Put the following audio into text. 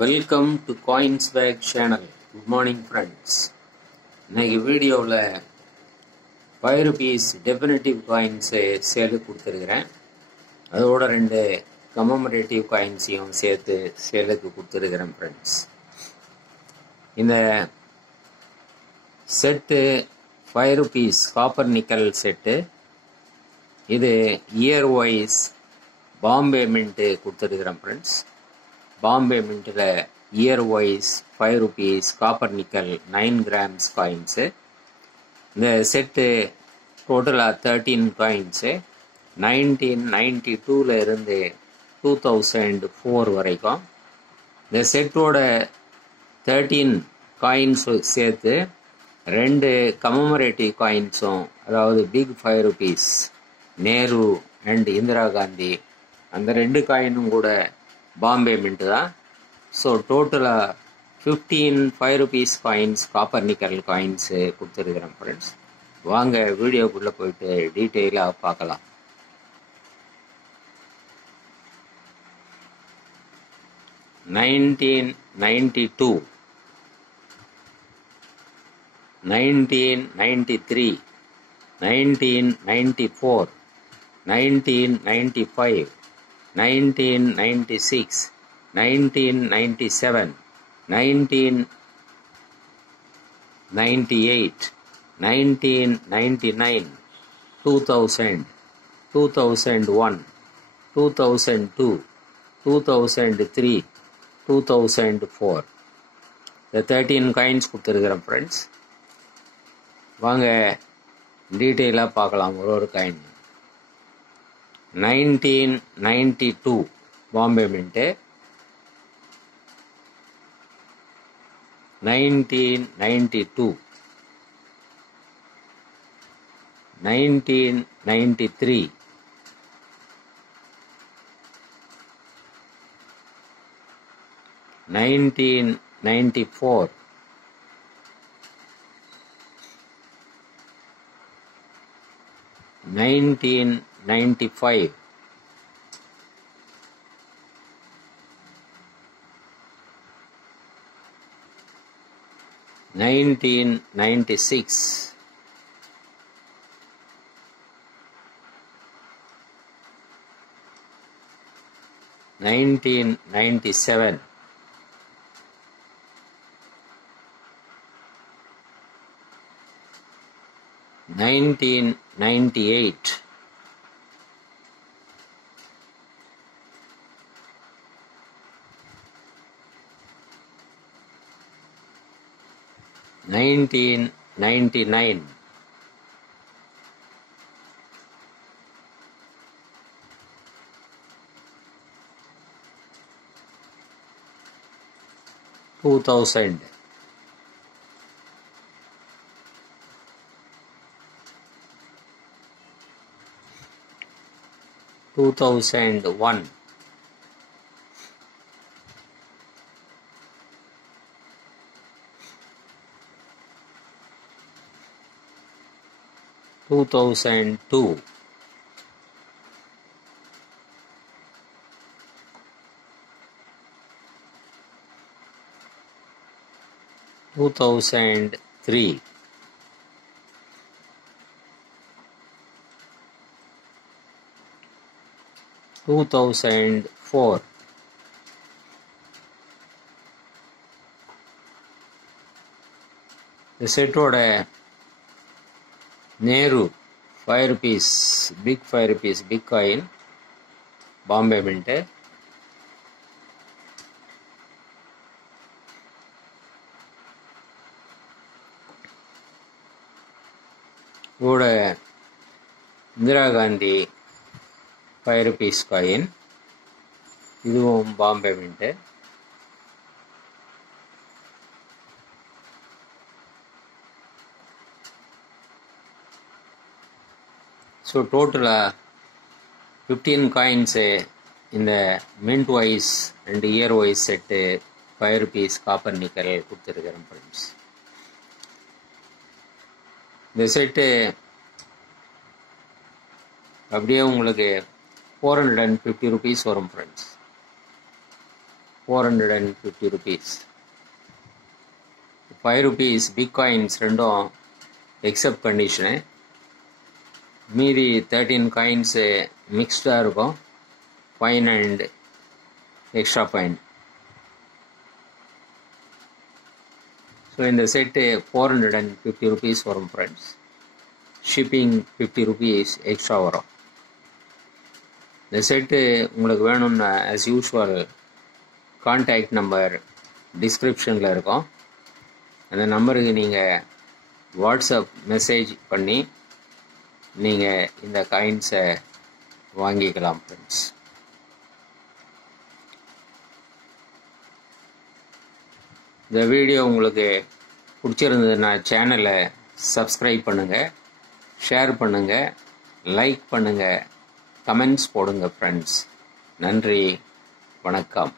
Welcome to coins back channel. Good morning friends. இன்னைக்கு வீடியோவில் ₹5 definitive coins சேலுக்கு கொடுத்துருக்குறேன். அதோட 2 கமமரேட்டிவ் காயின்ஸையும் சேர்த்து சேலுக்கு கொடுத்துருக்குறேன் ஃப்ரெண்ட்ஸ். இந்த செட்டு ₹5 காப்பர் நிக்கல் செட்டு. இது இயர் வைஸ் பாம்பே மின்ட்டு கொடுத்துருக்குறேன் ஃப்ரெண்ட்ஸ். பாம்பே மின்ட்டில் year wise ₹5 copper nickel 9 grams coins. இந்த செட்டு டோட்டலாக 13 காயின்ஸு. 1992 இருந்து 2004 வரைக்கும். இந்த செட்டோட 13 காயின்ஸும் சேர்த்து 2 கமமரேட்டிவ் காயின்ஸும், அதாவது பிக் ₹5 நேரு அண்ட் இந்திரா காந்தி, அந்த 2 காயினும் கூட பாம்பே மின்ட்டு தான். ஸோ டோட்டலாக 15 ₹5 காயின்ஸ் காப்பர் நிக்கல் காயின்ஸு கொடுத்துருக்குறேன் ஃப்ரெண்ட்ஸ். வாங்க வீடியோக்குள்ளே போயிட்டு டீட்டெயிலாக பார்க்கலாம். $1992, 1993, 1994, 1995, 1996, 1997, 1998, 1999, 2000, 2001, 2002, 2003, 2004. இந்த 13 காயின்ஸ் கொடுத்துருக்குறேன் ஃப்ரெண்ட்ஸ். வாங்க டீட்டெயிலாக பார்க்கலாம் ஒரு காயின். 1992 பாம்பே மின்ட்டு, 1992, 1993, 1994, 1995, 1996, 1997, 1998, 1999, 2000, 2001, 2002, 2003, 2004, இந்த செட்டோட Nehru ₹5 big ₹5 big coin Bombay mint. கூட இந்திரா காந்தி ₹5 காயின், இதுவும் பாம்பே மின்ட்டு. ஸோ டோட்டலாக 15 காயின்ஸு இந்த mint wise and year wise set ₹5 copper nickel கொடுத்துருக்குறேன் ஃப்ரெண்ட்ஸ். இந்த செட்டு அப்படியே உங்களுக்கு ₹450 வரும் friends. 450 rupees. 5 rupees big coins ரெண்டும் except condition. மீதி 13 coins மிக்ஸ்டாக இருக்கும், fine and extra fine. So இந்த செட்டு 450 rupees வரும் ஃப்ரெண்ட்ஸ். ஷிப்பிங் 50 rupees எக்ஸ்ட்ரா வரும். இந்த செட்டு உங்களுக்கு வேணும்னா ஆஸ் யூஷுவல் கான்டாக்ட் நம்பர் டிஸ்கிரிப்ஷனில் இருக்கும். அந்த நம்பருக்கு நீங்கள் வாட்ஸ்அப் மெசேஜ் பண்ணி நீங்கள் இந்த காயின்ஸை வாங்கிக்கலாம் ஃப்ரெண்ட்ஸ். இந்த வீடியோ உங்களுக்கு பிடிச்சிருந்ததுன்னா சேனலை சப்ஸ்கிரைப் பண்ணுங்கள், ஷேர் பண்ணுங்கள், லைக் பண்ணுங்கள், கமெண்ட்ஸ் போடுங்க ஃப்ரெண்ட்ஸ். நன்றி, வணக்கம்.